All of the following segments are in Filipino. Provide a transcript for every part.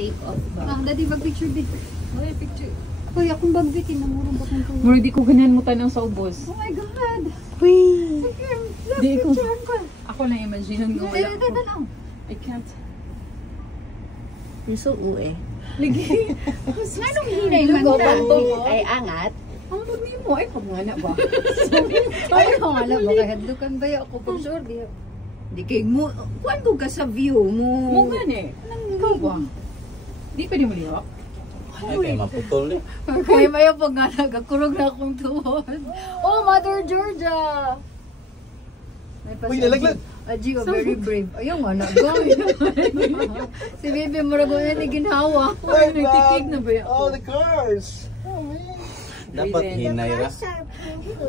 take off ba? Ah, dati mag-picture dito. Ay, picture. Uy, akong bagbitin. Namurong ba kong kayo? Mura di ko ganyan mo tanong sa ubos. Oh my God! Uy! Di ko. Picture ko. Ako na imagine nung wala ko. I can't. Yung so uwe. Lagi. Anong hinay man Lugo ta? ay angat. Ang pag mo ay pagmana ba? Ay, wala ba kaya dukan ba ako pag sure di. Di kay mo. Kuan ko ka sa view mo. Mo gani. Ikaw ba? Di pa di mo lihok? Ay, kaya maputol eh. Kaya maya pag nga nagakurog na akong tuhod. Oh, Mother Georgia! Uy, nalaglag! Aji, oh, very brave. Ayun nga, nagawin. Si Bibi, marago na ni ginhawa. Ay, nagtikig na ba yan? All the cars! Oh, man. Dapat hinay ra.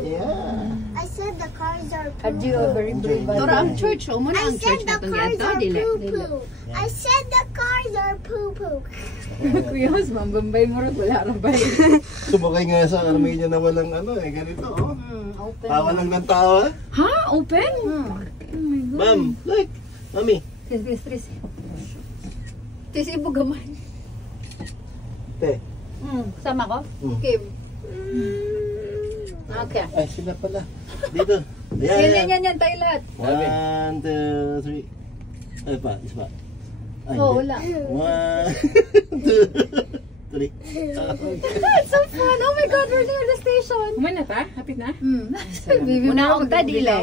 Yeah. I said the cars are poo. Aji, oh, very brave. Tora ang church. O mo na I ang said church the na itong cars yato. are Dili. poo poo. I said the cars are poo poo. Kuya, mas mambambay mo rin. Wala rin ba? Sumakay nga sa Armenia na walang ano eh, ganito oh. Open. Tawa lang ng tawa. Ha? Open? Ma'am, look. Mami. Stress. Tis ibo gamay. Te. Sama ko? Kim. Okay. Ay, sila pala. Dito. Ayan, Yan, tayo lahat. 1, 2, 3. Ay pa, isa pa. Ay, Oh, hindi. wala. 1, 2, 3. That's so fun. Oh my God, we're near the station. Kumain na ta? Hapit na? Bibi, Una akong tadile.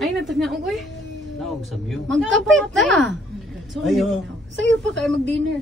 Ay, natag na ako eh. Naog sa view. Magkapit na. So, Ayo. Sa'yo pa kayo mag-dinner.